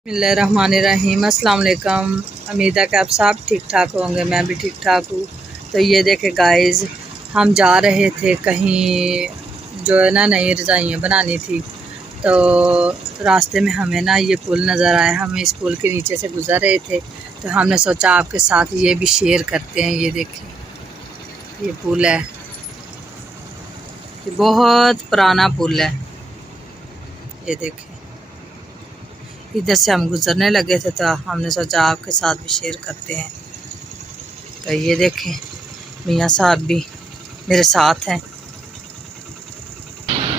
बिस्मिल्लाहिर्रहमानिर्रहीम। अस्सलाम वालेकुम। उम्मीद है कि आप सब ठीक ठाक होंगे, मैं भी ठीक ठाक हूँ। तो ये देखे गाइस, हम जा रहे थे कहीं जो है ना नई रज़ाइयाँ बनानी थी। तो रास्ते में हमें ना ये पुल नज़र आया, हम इस पुल के नीचे से गुज़र रहे थे तो हमने सोचा आपके साथ ये भी शेयर करते हैं। ये देखें, ये पुल है, ये बहुत पुराना पुल है। ये देखें, इधर से हम गुजरने लगे थे तो हमने सोचा आपके साथ भी शेयर करते हैं। तो ये देखें, मियाँ साहब भी मेरे साथ हैं।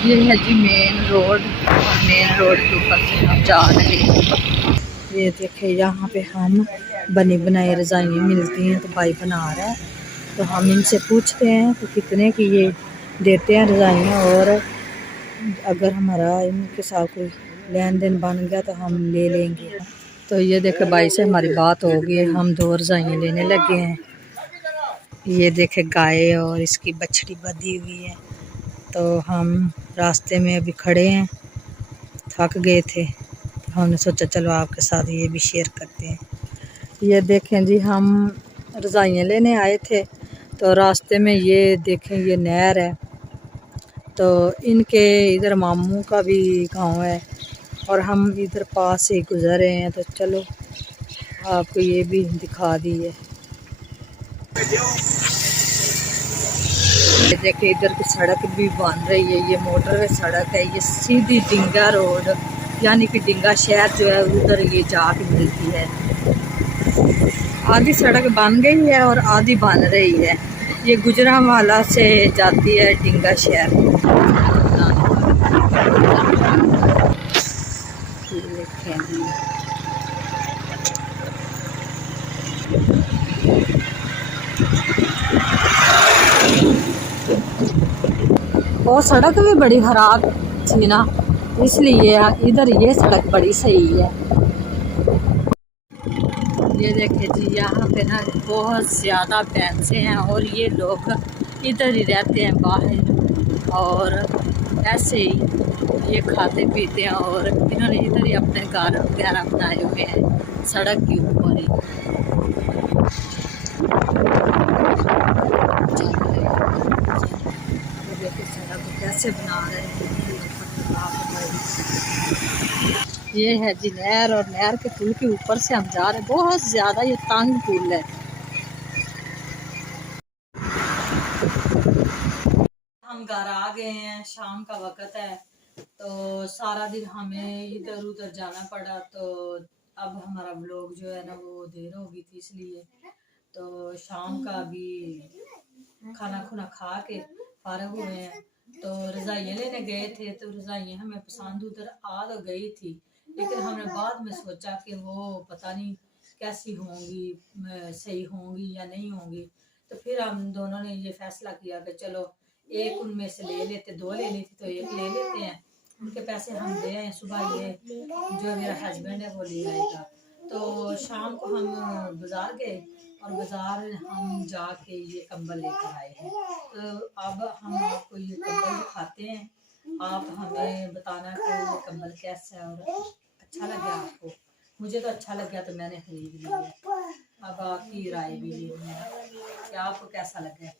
ये है जी मेन रोड, और मेन रोड के ऊपर से हम जा रहे हैं। ये देखें, यहाँ पे हम बनी बनाई रज़ाइयाँ मिलती हैं। तो भाई बना रहा है, तो हम इनसे पूछते हैं तो कितने की ये देते हैं रज़ाइयाँ, और अगर हमारा इनके साथ कोई लेन देन बन गया तो हम ले लेंगे। तो ये देखे भाई से हमारी बात हो गई, हम 2 रज़ाइयाँ लेने लगे हैं। ये देखे गाय और इसकी बछड़ी बंधी हुई है। तो हम रास्ते में अभी खड़े हैं, थक गए थे तो हमने सोचा चलो आपके साथ ये भी शेयर करते हैं। ये देखें जी, हम रज़ाइयाँ लेने आए थे तो रास्ते में ये देखें ये नहर है। तो इनके इधर मामू का भी गांव है और हम इधर पास से गुजर रहे हैं, तो चलो आपको ये भी दिखा दी है। देखिए इधर की सड़क भी बन रही है, ये मोटरवे सड़क है। ये सीधी डिंगा रोड यानी कि डिंगा शहर जो है उधर ये जाके मिलती है। आधी सड़क बन गई है और आधी बन रही है। ये गुजरांवाला से जाती है डिंगा शहर। और सड़क भी बड़ी खराब थी ना, इसलिए इधर ये सड़क बड़ी सही है। ये देखिए जी, यहाँ पे ना बहुत ज़्यादा भैंसे हैं और ये लोग इधर ही रहते हैं बाहर, और ऐसे ही ये खाते पीते हैं और इन्होंने इधर ही अपने घर वगैरह बनाए हुए हैं सड़क के ऊपर ही। देखिए सड़क कैसे बना रहे हैं। ये है जी नहर, और नहर के पुल के ऊपर से हम जा रहे हैं। बहुत ज़्यादा ये तंग पुल है। हम घर आ गए हैं, शाम का वक्त है, तो सारा दिन हमें इधर उधर जाना पड़ा। तो अब हमारा व्लॉग जो है ना वो देर हो गई थी, इसलिए तो शाम का भी खाना खुना खा के फारग हुए हैं। तो रज़ाइयाँ लेने गए थे, तो रज़ाइयाँ हमें पसंद उधर आ तो गई थी, लेकिन हमने बाद में सोचा कि वो पता नहीं कैसी होंगी, सही होंगी या नहीं होंगी। तो फिर हम दोनों ने ये फैसला किया कि चलो एक उनमें से ले लेते, 2 लेनी थी तो एक ले लेते हैं। उनके पैसे हम दे आए, सुबह ये जो मेरा हस्बैंड है वो ले आएगा। तो शाम को हम बाज़ार गए और बाज़ार हम जाके ये कंबल लेकर आए हैं। तो अब हम आपको ये कंबल दिखाते हैं, आप हमें बताना कि ये कंबल कैसा है और अच्छा लगा आपको। मुझे तो अच्छा लगा तो मैंने खरीद लिया। अब आपकी राय भी लेनी है कि आपको कैसा लगा।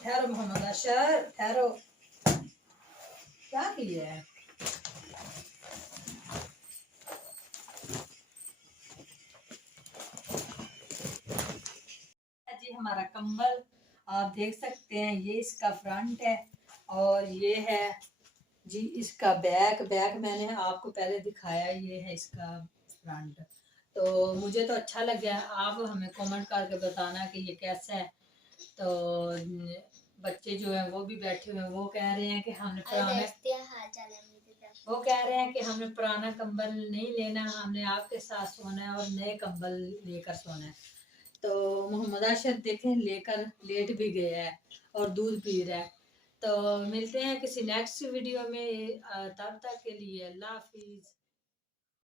ठहरो मोहम्मद अशर, ठहरो, क्या किया है? जी हमारा कंबल आप देख सकते हैं, ये इसका फ्रंट है और ये है जी इसका बैक। मैंने आपको पहले दिखाया, ये है इसका फ्रंट। तो मुझे तो अच्छा लगा, आप हमें कमेंट करके बताना कि ये कैसा है। तो बच्चे जो हैं वो भी बैठे हुए हैं, वो कह रहे हैं कि हमने पुराना कंबल नहीं लेना, हमने आपके साथ सोना है और नए कंबल लेकर सोना है। तो मोहम्मद अशर देखें लेकर लेट भी गया है और दूध पी रहा है। तो मिलते हैं किसी नेक्स्ट वीडियो में, तब तक के लिए अल्लाह हाफिज।